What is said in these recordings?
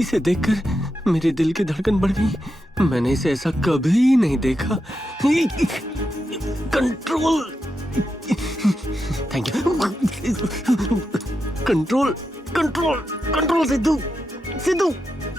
इसे देखकर मेरे दिल की धड़कन बढ़ गई। मैंने इसे ऐसा कभी नहीं देखा। Control, thank you. Control control control. Sidhu Sidhu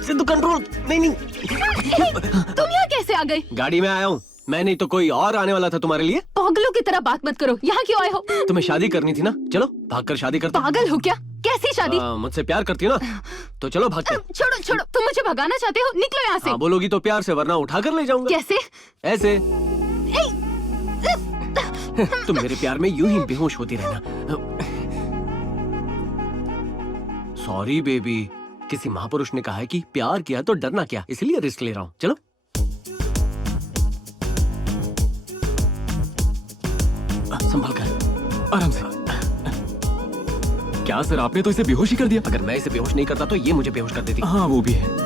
Sidhu control. नहीं, तुम यहाँ कैसे आ गए? गाड़ी में आया हूँ मैं, नहीं तो कोई और आने वाला था तुम्हारे लिए। पागलों की तरह बात मत करो। यहाँ क्यों आए हो? तुम्हें शादी करनी थी ना, चलो भागकर शादी करते। पागल हो क्या? कैसी शादी? मुझसे प्यार करती हो ना, तो चलो भागते। छोड़ो छोड़ो, तुम मुझे भगाना चाहते हो? निकलो यहाँ से। बोलोगी तो प्यार से, वरना उठा कर ले जाऊंगा। कैसे? ऐसे। तुम मेरे प्यार में यूं ही बेहोश होती रहना। सॉरी बेबी, किसी महापुरुष ने कहा है कि प्यार किया तो डरना क्या, इसलिए रिस्क ले रहा हूँ। चलो संभाल कर, आराम से। क्या सर, आपने तो इसे बेहोश ही कर दिया। अगर मैं इसे बेहोश नहीं करता तो ये मुझे बेहोश कर देती। हाँ वो भी है।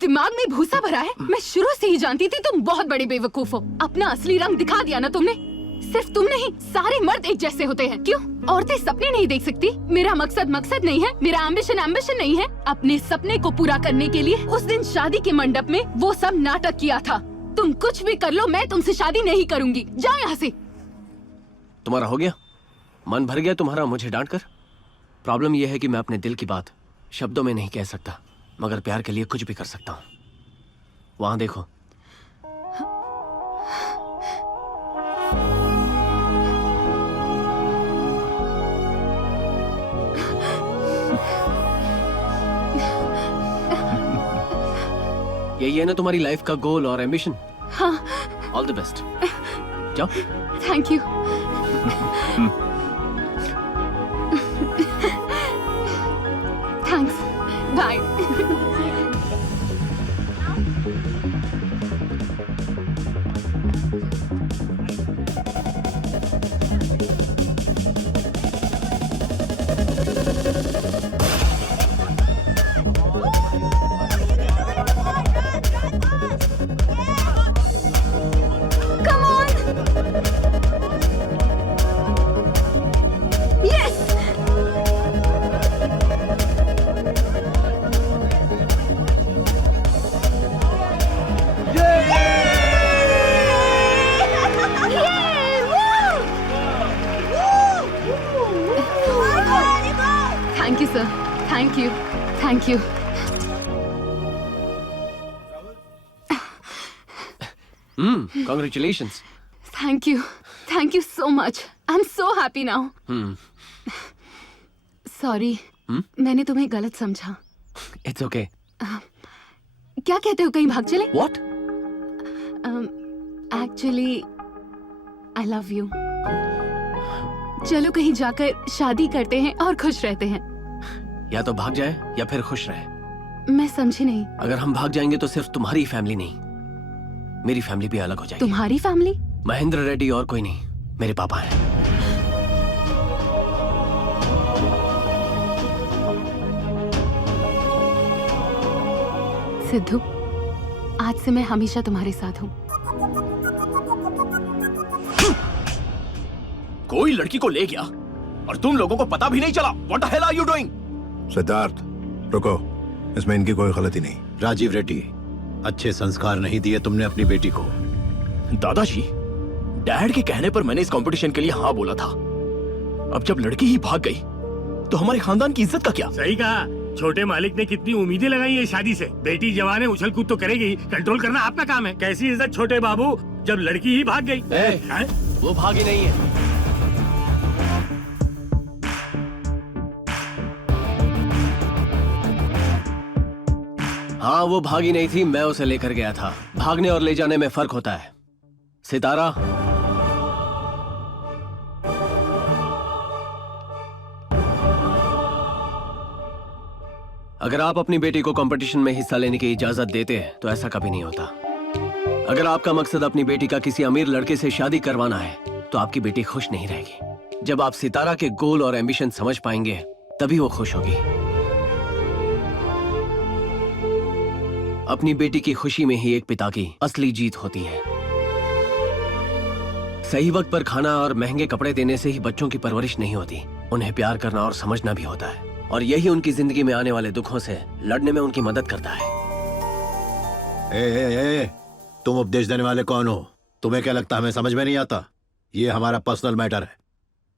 दिमाग में भूसा भरा है। मैं शुरू से ही जानती थी तुम बहुत बड़ी बेवकूफ हो। अपना असली रंग दिखा दिया ना तुमने। सिर्फ तुम नहीं, सारे मर्द एक जैसे होते हैं। क्यों? औरतें सपने नहीं देख सकती? मेरा मकसद नहीं है, मेरा एम्बिशन नहीं है। अपने सपने को पूरा करने के लिए उस दिन शादी के मंडप में वो सब नाटक किया था। तुम कुछ भी कर लो, मैं तुमसे शादी नहीं करूंगी। जाओ यहाँ से। तुम्हारा हो गया? मन भर गया तुम्हारा मुझे डांट कर? प्रॉब्लम यह है कि मैं अपने दिल की बात शब्दों में नहीं कह सकता, मगर प्यार के लिए कुछ भी कर सकता हूँ। वहां देखो। यही है ना तुम्हारी लाइफ का गोल और एम्बिशन? हाँ। All the best. जाओ। Thank you. Thanks. Bye. Thank you sir, thank you, thank you. Congratulations. Thank you so much. I'm so happy now. Sorry, मैंने तुम्हें गलत समझा। It's okay. क्या कहते हो, कहीं भाग चले? What? Actually, I love you. चलो कहीं जाकर शादी करते हैं और खुश रहते हैं। या तो भाग जाए या फिर खुश रहे। मैं समझी नहीं। अगर हम भाग जाएंगे तो सिर्फ तुम्हारी फैमिली नहीं, मेरी फैमिली भी अलग हो जाएगी। तुम्हारी फैमिली? महेंद्र रेड्डी और कोई नहीं, मेरे पापा हैं। सिद्धू, आज से मैं हमेशा तुम्हारे साथ हूँ। कोई लड़की को ले गया और तुम लोगों को पता भी नहीं चला। What the hell are you doing? Siddharth, रुको, इसमें इनकी कोई गलती नहीं। राजीव रेड्डी, अच्छे संस्कार नहीं दिए तुमने अपनी बेटी को। दादाजी, डैड के कहने पर मैंने इस कंपटीशन के लिए हाँ बोला था। अब जब लड़की ही भाग गई तो हमारे खानदान की इज्जत का क्या? सही कहा। छोटे मालिक ने कितनी उम्मीदें लगाई है शादी से। बेटी जवान है, उछल कूद तो करेगी, कंट्रोल करना आपका काम है। कैसी इज्जत छोटे बाबू, जब लड़की ही भाग गई। वो भागी नहीं है। हाँ वो भागी नहीं थी, मैं उसे लेकर गया था। भागने और ले जाने में फर्क होता है। सितारा, अगर आप अपनी बेटी को कंपटीशन में हिस्सा लेने की इजाजत देते हैं तो ऐसा कभी नहीं होता। अगर आपका मकसद अपनी बेटी का किसी अमीर लड़के से शादी करवाना है तो आपकी बेटी खुश नहीं रहेगी। जब आप सितारा के गोल और एम्बिशन समझ पाएंगे तभी वो खुश होगी। अपनी बेटी की खुशी में ही एक पिता की असली जीत होती है। सही वक्त पर खाना और महंगे कपड़े देने से ही बच्चों की परवरिश नहीं होती, उन्हें प्यार करना और समझना भी होता है, और यही उनकी जिंदगी में आने वाले दुखों से लड़ने में उनकी मदद करता है। ए, तुम उपदेश देने वाले कौन हो? तुम्हें क्या लगता है हमें समझ में नहीं आता? ये हमारा पर्सनल मैटर है।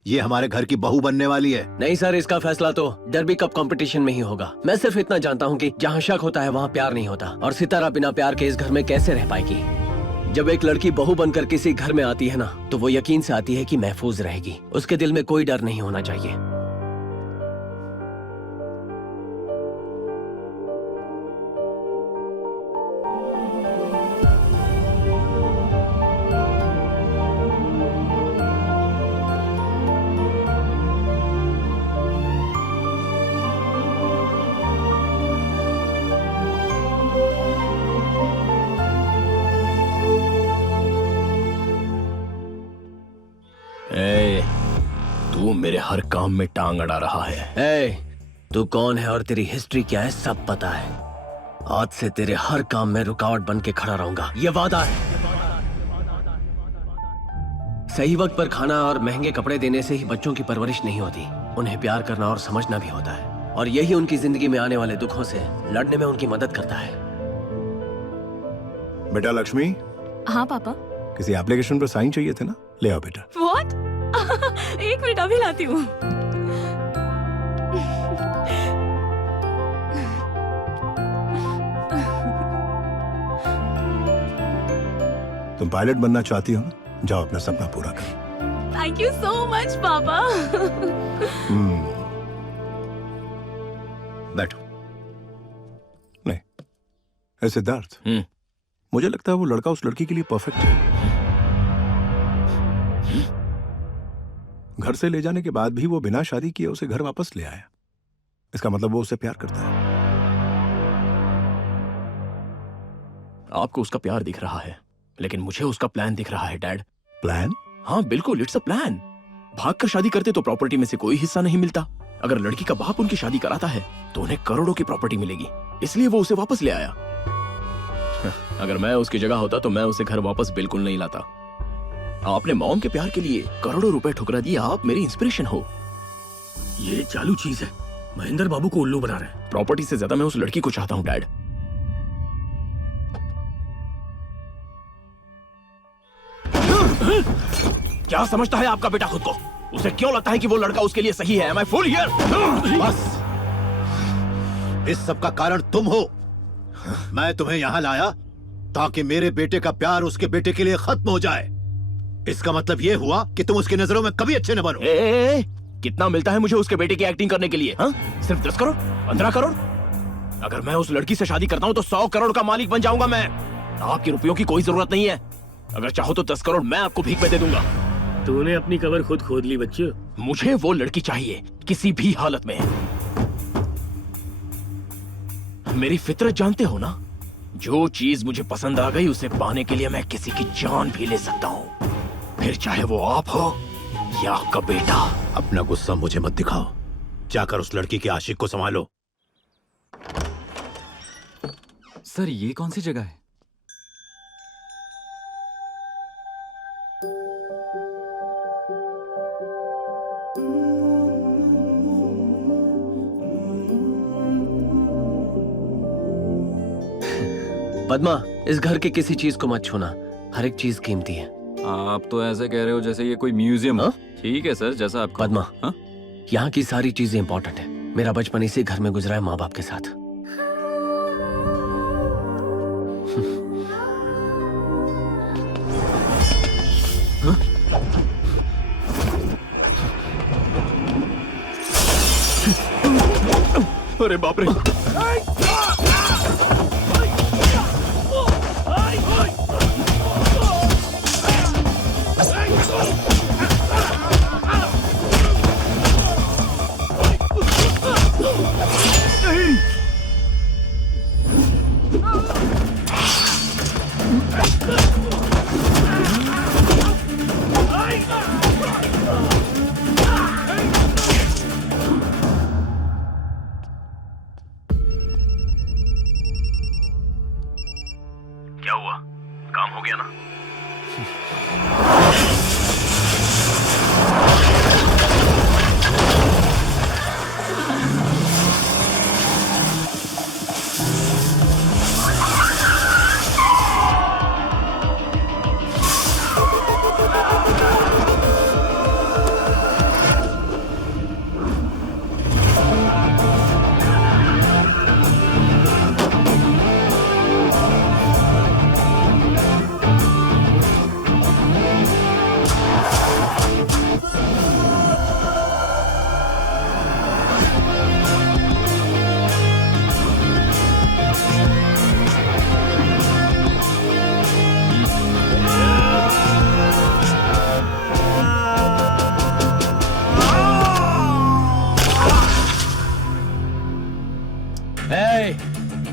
ये हमारे घर की बहू बनने वाली है। नहीं सर, इसका फैसला तो डर्बी कप कंपटीशन में ही होगा। मैं सिर्फ इतना जानता हूँ कि जहाँ शक होता है वहाँ प्यार नहीं होता, और सितारा बिना प्यार के इस घर में कैसे रह पाएगी। जब एक लड़की बहू बनकर किसी घर में आती है ना, तो वो यकीन से आती है कि महफूज रहेगी। उसके दिल में कोई डर नहीं होना चाहिए। तू मेरे हर काम में टांग अड़ा रहा है। ए, तू कौन है और तेरी हिस्ट्री क्या है सब पता है। आज से तेरे हर काम में रुकावट बन के खड़ा रहूंगा, ये वादा है। सही वक्त पर खाना और महंगे कपड़े देने से ही बच्चों की परवरिश नहीं होती, उन्हें प्यार करना और समझना भी होता है, और यही उनकी जिंदगी में आने वाले दुखों से लड़ने में उनकी मदद करता है। बेटा लक्ष्मी, हाँ पापा। किसी एप्लीकेशन पर साइन चाहिए थे ना, ले आओ बेटा। What? एक मिनट अभी लाती हूँ। तुम पायलट बनना चाहती हो ना, जाओ अपना सपना पूरा करो। थैंक यू सो मच पापा। बैठो। नहीं, ऐसे सिद्धार्थ, मुझे लगता है वो लड़का उस लड़की के लिए परफेक्ट है। घर से ले जाने के बाद भी वो बिना शादी किए उसे घर वापस ले आया। इसका मतलब वो उसे प्यार करता है। आपको उसका प्यार दिख रहा है, लेकिन मुझे उसका प्लान दिख रहा है डैड। प्लान? हाँ बिल्कुल, इट्स अ प्लान। भागकर शादी करते तो प्रॉपर्टी में से कोई हिस्सा नहीं मिलता। अगर लड़की का बाप उनकी शादी कराता है तो उन्हें करोड़ों की प्रॉपर्टी मिलेगी, इसलिए वो उसे वापस ले आया। अगर मैं उसकी जगह होता तो मैं उसे घर वापस बिल्कुल नहीं लाता। आपने मॉम के प्यार के लिए करोड़ों रुपए ठुकरा दिए। आप मेरी इंस्पिरेशन हो। ये चालू चीज है, महेंद्र बाबू को उल्लू बना रहे हैं। प्रॉपर्टी से ज्यादा मैं उस लड़की को चाहता हूं डैड। क्या समझता है आपका बेटा खुद को? उसे क्यों लगता है कि वो लड़का उसके लिए सही है? Am I fool here? बस, इस सब का कारण तुम हो। मैं तुम्हें यहाँ लाया ताकि मेरे बेटे का प्यार उसके बेटे के लिए खत्म हो जाए। इसका मतलब ये हुआ कि तुम उसकी नजरों में कभी अच्छे न बनो। कितना मिलता है मुझे उसके बेटे की एक्टिंग करने के लिए? हाँ? सिर्फ 10 करोड़? 15 करोड़? अगर मैं उस लड़की से शादी करता हूँ तो 100 करोड़ का मालिक बन जाऊंगा मैं। आपके रुपयों की कोई जरूरत नहीं है। अगर चाहो तो 10 करोड़ मैं आपको भीख में दे दूंगा। तूने अपनी कबर खुद खोद ली बच्चे। मुझे वो लड़की चाहिए, किसी भी हालत में। मेरी फितरत जानते हो ना, जो चीज मुझे पसंद आ गई उसे पाने के लिए मैं किसी की जान भी ले सकता हूँ, फिर चाहे वो आप हो या आपका बेटा। अपना गुस्सा मुझे मत दिखाओ, जाकर उस लड़की के आशिक को संभालो। सर ये कौन सी जगह है? पद्मा, इस घर के किसी चीज को मत छूना, हर एक चीज कीमती है। आप तो ऐसे कह रहे हो जैसे ये कोई म्यूजियम हो। ठीक है सर, जैसा आपको। पद्मा, हाँ? यहाँ की सारी चीजें इंपॉर्टेंट है। मेरा बचपन इसी घर में गुजरा है माँ बाप के साथ। अरे बाप रे।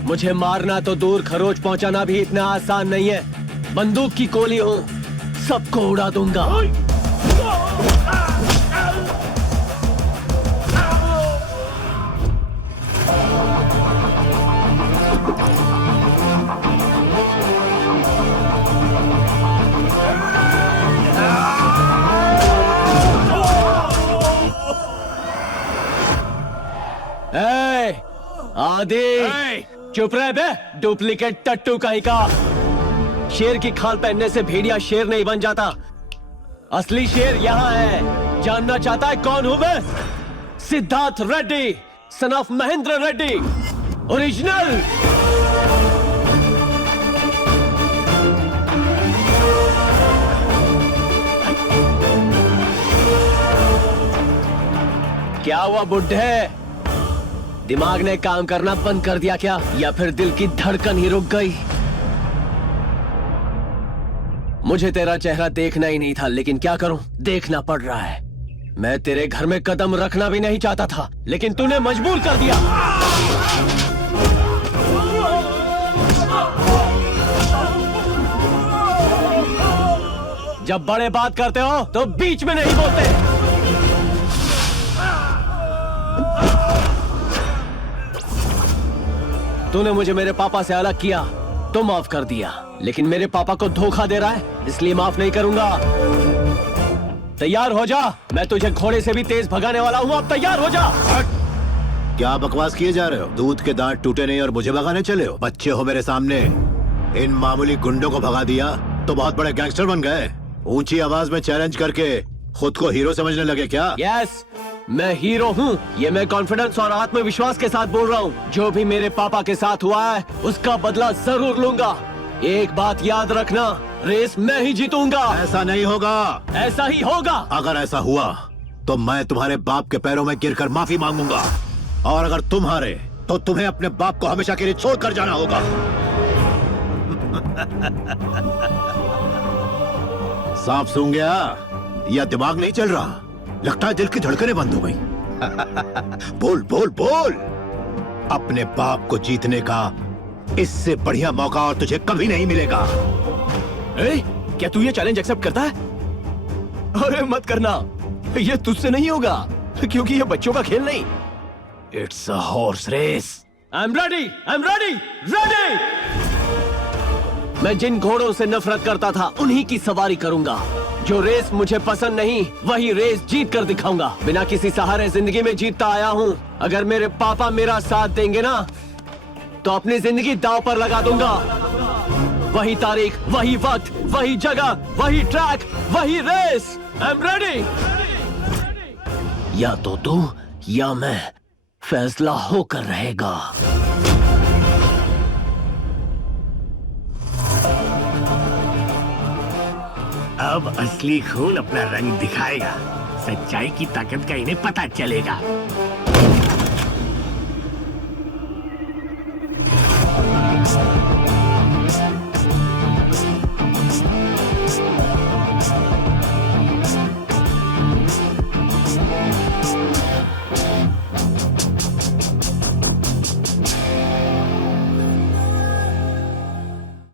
मुझे मारना तो दूर, खरोच पहुंचाना भी इतना आसान नहीं है। बंदूक की गोली हूं, सबको उड़ा दूंगा। आदि चुप रहे बे, डुप्लीकेट टट्टू कहीं का। शेर की खाल पहनने से भेड़िया शेर नहीं बन जाता। असली शेर यहाँ है। जानना चाहता है कौन हूं मैं? Siddharth Reddy, son of Mahendra Reddy, original. क्या हुआ बुड्ढे? दिमाग ने काम करना बंद कर दिया क्या, या फिर दिल की धड़कन ही रुक गई? मुझे तेरा चेहरा देखना ही नहीं था, लेकिन क्या करूं, देखना पड़ रहा है। मैं तेरे घर में कदम रखना भी नहीं चाहता था, लेकिन तूने मजबूर कर दिया। जब बड़े बात करते हो तो बीच में नहीं बोलते। तूने मुझे मेरे पापा से अलग किया तो माफ कर दिया, लेकिन मेरे पापा को धोखा दे रहा है, इसलिए माफ नहीं करूंगा। तैयार हो जा, मैं तुझे घोड़े से भी तेज भगाने वाला हूँ। अब तैयार हो जा। क्या बकवास किए जा रहे हो? दूध के दांत टूटे नहीं और मुझे भगाने चले हो? बच्चे हो मेरे सामने। इन मामूली गुंडों को भगा दिया तो बहुत बड़े गैंगस्टर बन गए। ऊंची आवाज में चैलेंज करके खुद को हीरो समझने लगे क्या? यस, मैं हीरो हूँ। ये मैं कॉन्फिडेंस और आत्मविश्वास के साथ बोल रहा हूँ। जो भी मेरे पापा के साथ हुआ है उसका बदला जरूर लूंगा। एक बात याद रखना, रेस मैं ही जीतूंगा। ऐसा नहीं होगा। ऐसा ही होगा। अगर ऐसा हुआ तो मैं तुम्हारे बाप के पैरों में गिरकर माफी मांगूंगा, और अगर तुम हारे तो तुम्हें अपने बाप को हमेशा के लिए छोड़ कर जाना होगा। साफ सूंघ गया या दिमाग नहीं चल रहा? लगता है दिल की धड़कनें बंद हो गई। बोल बोल बोल। अपने बाप को जीतने का इससे बढ़िया मौका और तुझे कभी नहीं मिलेगा। क्या तू ये चैलेंज एक्सेप्ट करता है? अरे मत करना, ये तुझसे नहीं होगा, क्योंकि ये बच्चों का खेल नहीं। It's a horse race. I am ready, I am ready, ready. मैं जिन घोड़ों से नफरत करता था उन्हीं की सवारी करूंगा। जो रेस मुझे पसंद नहीं, वही रेस जीत कर दिखाऊंगा। बिना किसी सहारे जिंदगी में जीतता आया हूँ। अगर मेरे पापा मेरा साथ देंगे ना, तो अपनी जिंदगी दांव पर लगा दूंगा। वही तारीख, वही वक्त, वही जगह, वही ट्रैक, वही रेस। I am ready. या तो तू या मैं, फैसला होकर रहेगा। अब असली खून अपना रंग दिखाएगा। सच्चाई की ताकत का इन्हें पता चलेगा।